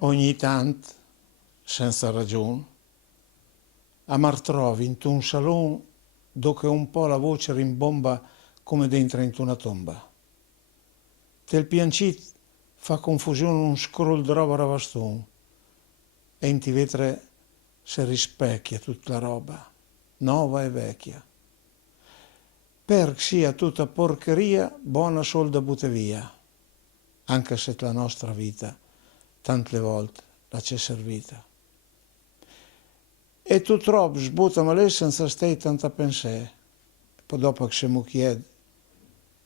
Ogni tanto, senza ragione, a Martrovi, in un salone dove un po' la voce rimbomba come dentro in una tomba. Tel piancit fa confusione un scroll di roba ravastone e in ti vetre si rispecchia tutta la roba, nuova e vecchia. Per sia tutta porcheria, buona solda butte via, anche se la nostra vita tante volte la c'è servita. E tu troppo sbutta male senza stai tanta pensare, poi dopo che se mu chiede,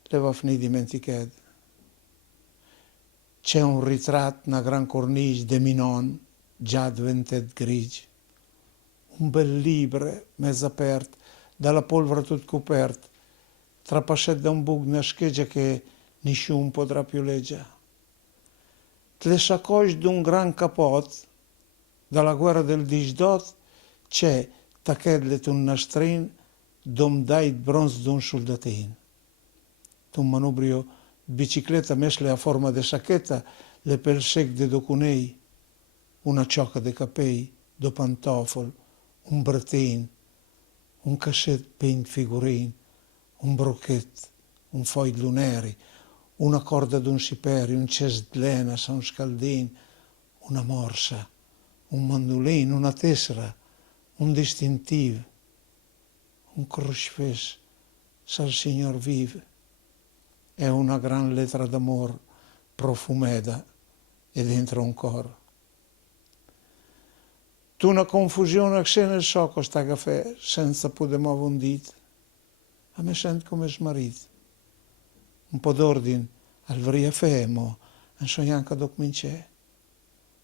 le va a finire dimenticato. C'è un ritratto, una gran cornice de Minon, già diventato grigio, un bel libro, mezzo aperto, dalla polvere tutto coperto, trapassato da un buco una scheggia che nessuno potrà più leggere. Le sacoche d'un gran capot, dalla guerra del disdot, c'è tacchedlet un nastrin, dom dai bronzo d'un soldatin. Un manubrio bicicletta mesle a forma de sacchetta, le pel sec de docunei, una ciocca de capei, do pantofol, un bretin, un casset pin figurin, un brocchet, un foil luneri, una corda d'un siperi, un cest lena, un scaldin, una morsa, un mandolin, una tessera, un distintivo, un crocifes, sal Signor vive. È una gran lettera d'amor profumeda e dentro un coro. Tu una confusione che se ne so con sta caffè senza poter muovere un dito. A me sento come smarrito. Un po' d'ordine avrei fermo, non so neanche dove cominciare.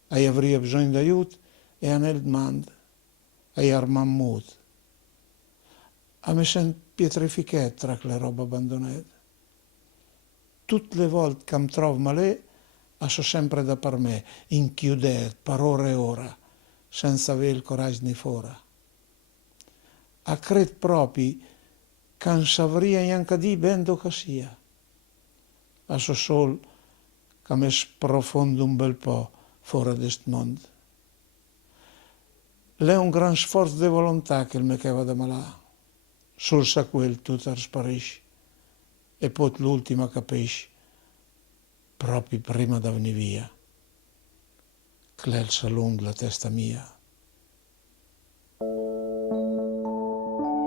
E avrei bisogno d'aiuto e a nel domanda. E arman muto. A me sento pietrificato tra le robe abbandonate. Tutte le volte che mi trovo male, so sempre da per me, inchiudato per ore e ore, senza avere il coraggio di fora. A cred proprio che non saprei neanche dire ben dove sia. So solo che mi sprofondo un bel po' fuori da questo mondo. È un gran sforzo di volontà che mi chiama da malà. Sul sa quel tutto sparisce e poi l'ultima capisci proprio prima di venire via, che è il salone della testa mia.